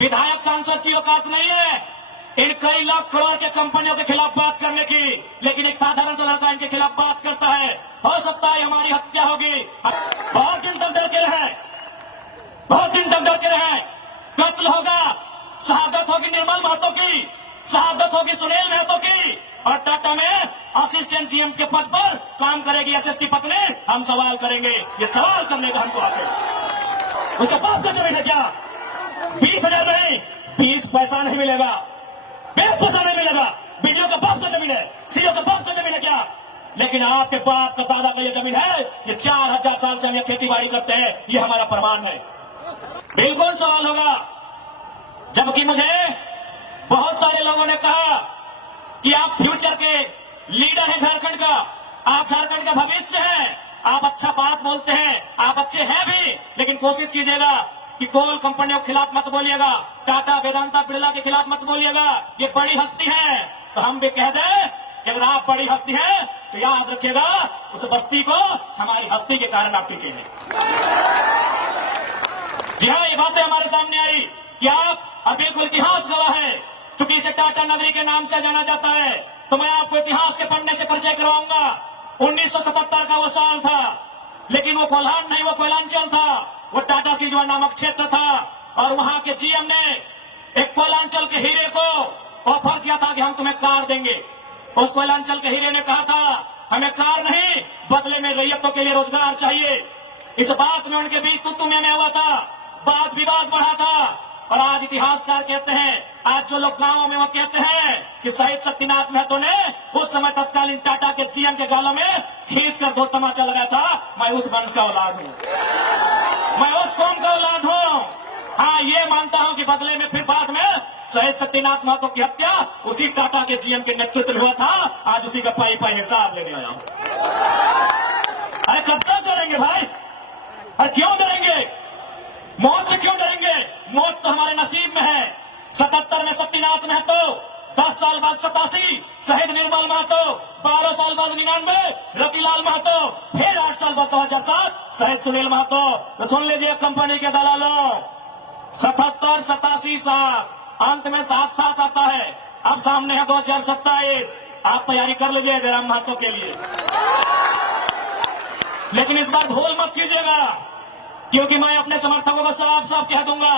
विधायक सांसद की औकात नहीं है इन कई लाख करोड़ के कंपनियों के खिलाफ बात करने की, लेकिन एक साधारण सा लड़का इनके खिलाफ बात करता है। हो सकता है हमारी हत्या होगी। बहुत दिन तक डर के रहे, बहुत दिन तक डर के रहे। कत्ल होगा, शहादत होगी निर्मल महतो की, शहादत होगी सुनील महतो की, और टाटा में असिस्टेंट जीएम के पद पर काम करेगी एसएस की पत्नी। हम सवाल करेंगे, ये सवाल करने का हमको आते। उसका बाप का जमीन है क्या? 20,000 नहीं, 20 पैसा नहीं मिलेगा, 20 पैसा नहीं मिलेगा। बीडीओ का बाप का जमीन है, सीओ का बाप का जमीन है क्या? लेकिन आपके बाप का दादा का ये जमीन है। ये 4000 साल से हम ये खेती बाड़ी करते हैं, ये हमारा प्रमाण है। बिल्कुल सवाल होगा। जबकि मुझे बहुत सारे लोगों ने कहा कि आप फ्यूचर के लीडर हैं झारखंड का, आप झारखंड का भविष्य हैं, आप अच्छा बात बोलते हैं, आप अच्छे हैं भी, लेकिन कोशिश कीजिएगा कि कोल कंपनियों के खिलाफ मत बोलिएगा, टाटा वेदांता बिरला के खिलाफ मत बोलिएगा, ये बड़ी हस्ती है। तो हम भी कह दें कि अगर आप बड़ी हस्ती हैं तो याद रखिएगा उस बस्ती को हमारी हस्ती के कारण आप टिके हैं। जी हाँ, ये बातें हमारे सामने आई कि आप और बिल्कुल इतिहास गवाह है। चूंकि इसे टाटा नगरी के नाम से जाना जाता है, तो मैं आपको इतिहास के पन्ने से परिचय करवाऊंगा। 1977 का वो साल था, लेकिन वो कोल्हान नहीं, वो कोयलांचल था। वो टाटा सिलवासा नामक क्षेत्र था, और वहां के जीएम ने एक कोयलांचल के हीरे को ऑफर किया था कि हम तुम्हें कार देंगे। उस कोयलांचल के हीरे ने कहा था, हमें कार नहीं, बदले में रैयतों के लिए रोजगार चाहिए। इस बात में उनके बीच तुतुमे में हुआ था, वाद विवाद बढ़ा था। और आज इतिहासकार कहते हैं, आज जो लोग गांवों में वो कहते हैं कि शहीद शक्तिनाथ महतो ने उस समय तत्कालीन टाटा के जीएम के गालों में खींचकर 2 तमाचा लगाया था। मैं उस वंश का औलाद हूं, मैं उस कौम का औलाद हूं। हाँ, ये मानता हूं कि बदले में फिर बाद में शहीद शक्तिनाथ महतो की हत्या उसी टाटा के जीएम के नेतृत्व में हुआ था। आज उसी का पाई पाई हिसाब लेने आया हूं। अरे कब तक डरेंगे भाई? अरे क्यों डरेंगे? मौत से क्यों डरेंगे? मौत तो हमारे नसीब में है। 77 में शक्तिनाथ महतो, 10 साल बाद 87 शहीद निर्मल महतो, 12 साल बाद 99 रतिलाल महतो, फिर 8 साल बाद 2007 शहीद सुनील महतो। तो सुन लीजिए कंपनी के दलालों, 77, 87 साल, अंत में 7 आता है। अब सामने है 2027। आप तैयारी कर लीजिए जयराम महतो के लिए। लेकिन इस बार भूल मत कीजिएगा, क्योंकि मैं अपने समर्थकों को साफ साफ कह दूंगा,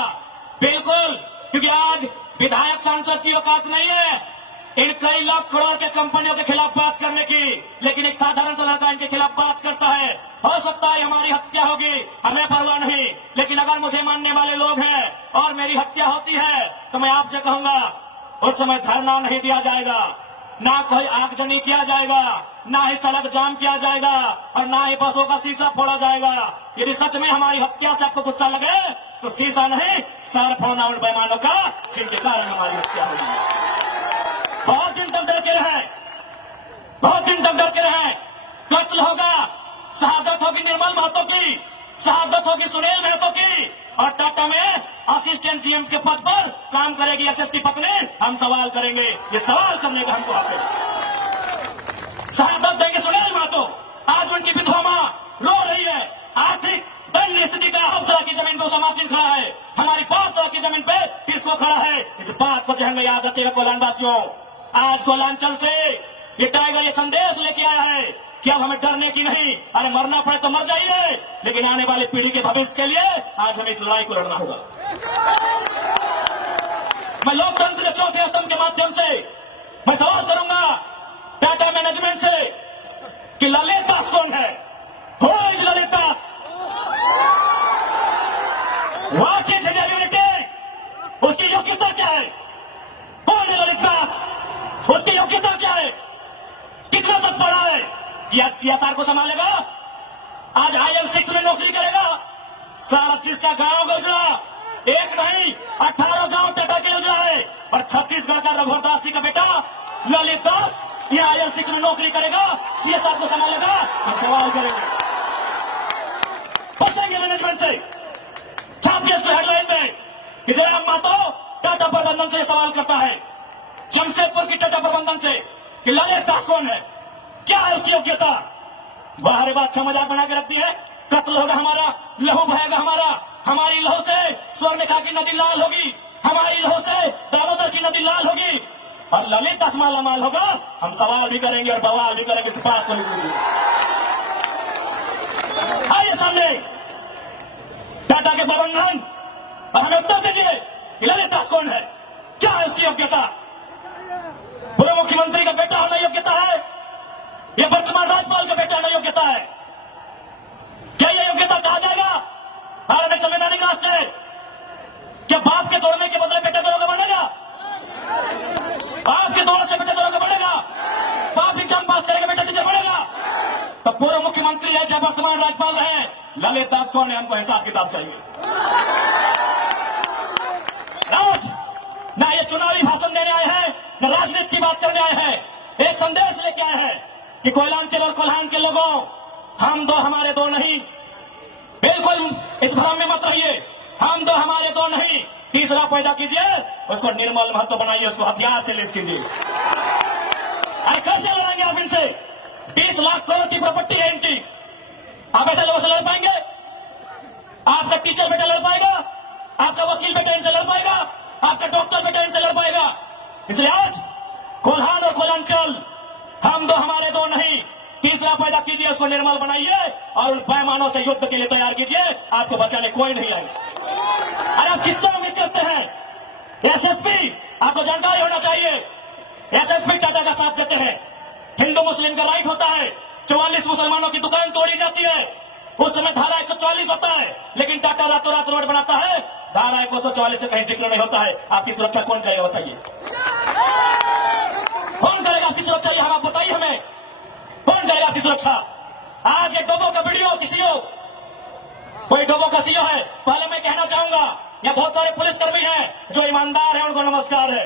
बिल्कुल, क्योंकि आज विधायक सांसद की औकात नहीं है इन कई लाख करोड़ के कंपनियों के खिलाफ बात करने की, लेकिन एक साधारण सा लड़का इनके खिलाफ बात करता है। हो सकता है हमारी हत्या होगी, हमें परवाह नहीं, लेकिन अगर मुझे मानने वाले लोग हैं और मेरी हत्या होती है तो मैं आपसे कहूंगा, उस समय धरना नहीं दिया जाएगा, ना कोई आगजनी किया जाएगा, ना ही सड़क जाम किया जाएगा, और ना ही बसों का शीशा फोड़ा जाएगा। यदि सच में हमारी हत्या से आपको गुस्सा लगे तो शीशा नहीं, सर फोड़ना उन बेईमानों का जिनके कारण हमारी हत्या हुई। बहुत दिन तक डर के रहे, बहुत दिन तक डर के रहे। कत्ल होगा, शहादत होगी निर्मल महतो की, शहादत होगी सुनील महतो की, और टाटा में असिस्टेंट जीएम के पद पर काम करेगी एसएस की पत्नी। हम सवाल करेंगे, ये सवाल करने का हमको आते। शहादत देंगे सुनील महतो, आज उनकी विधवा मां रो रही है। आर्थिक दयनीय स्थिति का हम तरह की जमीन पे उसामा सिंह खड़ा है, हमारी बात तरह की जमीन पे किसको खड़ा है? इस बात को जहन में याद रखिएगा कोलांवासियों। आज कोलांचल से ये टाइगर ये संदेश लेके आया है कि अब हमें डरने की नहीं, अरे मरना पड़े तो मर जाइए, लेकिन आने वाली पीढ़ी के भविष्य के लिए आज हमें इस लड़ाई को लड़ना होगा। मैं लोकतंत्र के चौथे स्तंभ के माध्यम से मैं सवाल करूंगा टाटा मैनेजमेंट से कि ललित दास कौन है? Who is Lalit Das? What is his ability? उसकी योग्यता क्या है? कौन है ललित दास? उसकी योग्यता क्या है? कितना तक पढ़ा है कि आज सीएसआर को संभालेगा? आज IL6 में नौकरी करेगा? 37 का गांव गुजरा, एक नहीं 18 गांव टाटा के गुजरा है, और छत्तीसगढ़ का रघुवर दास जी का बेटा ललित दास यह IL6 में नौकरी करेगा, सीएसआर को संभालेगा। हम सवाल करेंगे, बचेंगे मैनेजमेंट से। छापिए इसको हेडलाइन में कि जयराम महतो टाटा प्रबंधन से सवाल करता है, जमशेदपुर की टाटा प्रबंधन से कि ललित दास कौन है, क्या है उसकी योग्यता? बाहरी बात से मजाक बना के रखती है। कत्ल होगा हमारा, लहू बहेगा हमारा, हमारी लहू से स्वर्णरेखा की नदी लाल होगी, हमारी और ललित असमाल अमाल होगा, हम सवाल भी करेंगे और बवाल भी करेंगे। इस बात को लिख लीजिए। आइए सामने टाटा के प्रबंधन और हमें उत्तर दीजिए कि ललित दास कौन है, क्या है उसकी योग्यता। पूर्व मुख्यमंत्री का बेटा होना योग्यता है या वर्तमान राज्यपाल का बेटा होना योग्यता है? क्या यह योग्यता कहा जाएगा भारत एक संवैधानिक राष्ट्र है? क्या बाप के दौड़ने के बदले बेटे दौड़ों का बढ़ेगा? बाप के दौड़ से बेटे दौड़ों का बढ़ेगा? बाप एग्जाम पास करेगा, बेटा टीचर बढ़ेगा? तो पूर्व मुख्यमंत्री है चाहे वर्तमान राज्यपाल है, ललित दास कौन है, हमको हिसाब किताब चाहिए। आज ना ये चुनावी भाषण देने आए हैं, न राजनीति की बात करने आए हैं। एक संदेश लेके आए हैं कि कोयलांचल और कोल्हान के लोगों, हम दो हमारे दो नहीं। बिल्कुल इस भ्रम में मत रहिए, हम दो हमारे दो नहीं। तीसरा पैदा कीजिए, उसको निर्मल महत्व बनाइए, उसको हथियार से लेस कीजिए। अरे कैसे लड़ेंगे आप इनसे? 20 लाख करोड़ की प्रॉपर्टी है इनकी, आप ऐसे लोगों से लड़ पाएंगे? आपका टीचर बेटा लड़ पाएगा? आपका वकील बेटा इनसे लड़ पाएगा? आपका डॉक्टर बेटा इनसे लड़ पाएगा? इसलिए आज कोल्हान और कोयलांचल, हम दो हमारे दो नहीं। तीसरा पैदा कीजिए, उसको निर्मल बनाइए और उन पैमानों से युद्ध के लिए तैयार कीजिए। आपको बचाने कोई नहीं लाएगा। अरे आप किससे उम्मीद करते हैं? एसएसपी, आपको जानकारी होना चाहिए, एसएसपी टाटा का साथ देते हैं। हिंदू मुस्लिम का राइट होता है, 44 मुसलमानों की दुकान तोड़ी जाती है, उस समय धारा 144 होता है, लेकिन टाटा रातों रात रोड बनाता है, धारा 144 से कहीं जिक्र नहीं होता है। आपकी सुरक्षा कौन करेगा बताइए? कौन करेगा आपकी सुरक्षा? ये हम आप बताइए हमें, कौन करेगा आपकी सुरक्षा? आज ये डोबो का वीडियो किसी हो, कोई डोबो का सीओ है, पहले मैं कहना चाहूंगा यहाँ बहुत सारे पुलिसकर्मी हैं जो ईमानदार हैं, उनको नमस्कार है।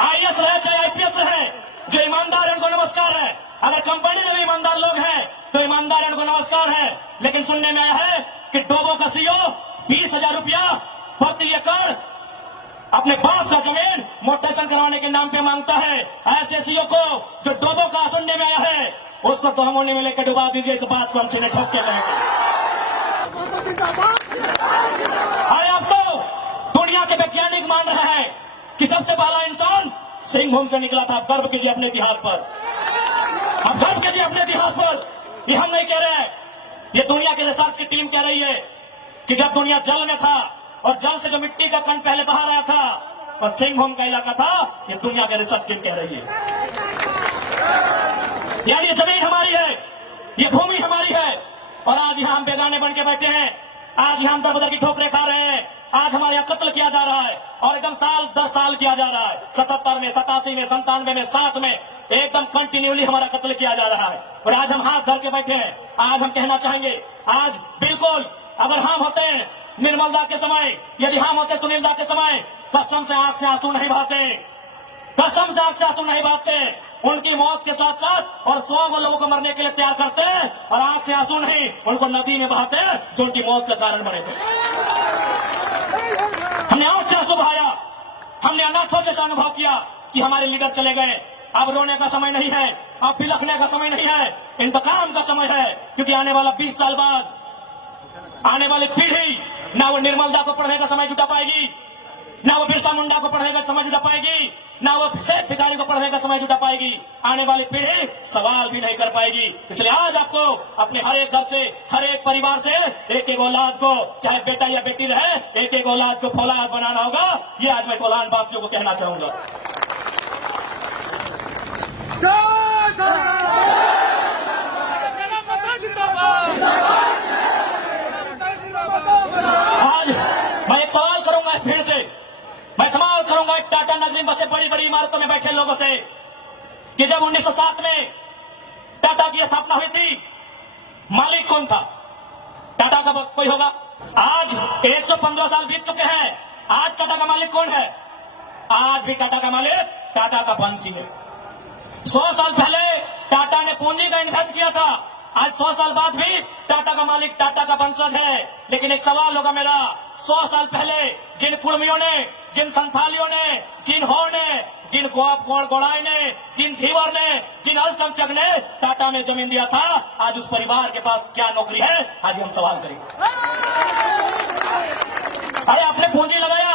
आईएएस रहे चाहे आईपीएस रहे, जो ईमानदार है उनको नमस्कार है। अगर कंपनी में भी ईमानदार लोग हैं तो ईमानदार है, उनको नमस्कार है। लेकिन सुनने में आया है कि डोबो का सीओ 20,000 रुपया प्रति एकड़ अपने बाप का जमीन मोटेशन करवाने के नाम पे मांगता है। ऐसे सीओ को जो डोबो का सुनने में आया है, उसको तो हम होने में लेकर डुबा दीजिए। इस बात को हम चुने ठोक के कहेंगे। अरे अब तो दुनिया के वैज्ञानिक मान रहे हैं कि सबसे पहला इंसान सिंहभूम से निकला था। आप गर्व कीजिए अपने इतिहास पर, आप गर्व कीजिए अपने इतिहास पर। ये हम नहीं कह रहे हैं, ये दुनिया के रिसर्च की टीम कह रही है कि जब दुनिया जल में था और जल से जो मिट्टी का कण पहले बाहर आया था और सिंहभूम का इलाका था, ये दुनिया के रिसर्च टीम कह रही है। यानी ये जमीन हमारी है, ये भूमि हमारी है, और आज यहाँ हम बेगाने बन के बैठे हैं। आज यहाँ हम दर बदर की ठोकरें खा रहे हैं। आज हमारे यहाँ कत्ल किया जा रहा है और एकदम साल 10 साल किया जा रहा है। 77 में, 87 में, 97 में, 7 में एकदम कंटिन्यूली हमारा कत्ल किया जा रहा है। और आज हम हाथ धर के बैठे हैं। आज हम कहना चाहेंगे, आज बिल्कुल अगर हम होते हैं निर्मल दा के समय, यदि हम होते सुनील दा के समय, कसम से आंख से आंसू नहीं बहाते, कसम से आंख से आंसू नहीं बहाते। उनकी मौत के साथ साथ और 100 लोगों को मरने के लिए तैयार करते हैं और आंख से आंसू नहीं, उनको नदी में बहाते हैं जो उनकी मौत का कारण बने थे। हमने आंख से आंसू बहाया, हमने अनाथों जैसा अनुभव किया कि हमारे लीडर चले गए। अब रोने का समय नहीं है, अब बिलखने का समय नहीं है, इंतकाम का समय है। क्योंकि आने वाला 20 साल बाद आने वाली पीढ़ी ना वो निर्मल दा को पढ़ने का समय जुटा पाएगी, ना वो बिरसा मुंडा को पढ़ने का समय जुटा पाएगी, ना वो शेख भिखारी को पढ़ने का समय जुटा पाएगी। आने वाली पीढ़ी सवाल भी नहीं कर पाएगी। इसलिए आज आपको अपने हर एक घर से, हर एक परिवार से एक एक औलाद को, चाहे बेटा या बेटी रहे, एक एक औलाद को फौलाद बनाना होगा। ये आज मैं कोल्हान वासियों को कहना चाहूंगा। आज मैं एक सवाल करूंगा इस भीड़ से, मैं सवाल करूंगा एक टाटा नगरी बसे बड़ी बड़ी इमारतों में बैठे लोगों से कि जब 1907 में टाटा की स्थापना हुई थी, मालिक कौन था? टाटा का कोई होगा? आज 115 साल बीत चुके हैं, आज टाटा का मालिक कौन है? आज भी टाटा का मालिक टाटा का वंशी है। 100 साल पहले टाटा ने पूंजी का इन्वेस्ट किया था, आज 100 साल बाद भी टाटा का मालिक टाटा का वंशज है। लेकिन एक सवाल होगा मेरा, 100 साल पहले जिन कुर्मियों ने, जिन संथालियों ने, जिन हो ने, जिन गोड़ाई ने, जिन धीवर ने, जिन अल्पसंख्यक ने टाटा में जमीन दिया था, आज उस परिवार के पास क्या नौकरी है? आज हम सवाल करेंगे। अरे आपने पूंजी लगाया,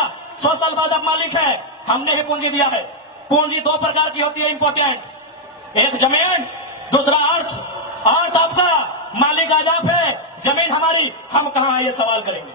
बाद आप मालिक है, हमने ही पूंजी दिया है। पूंजी दो प्रकार की होती है इंपॉर्टेंट, एक जमीन, दूसरा अर्थ। अर्थ आपका, मालिक आज आप है, जमीन हमारी, हम कहां ये सवाल करेंगे।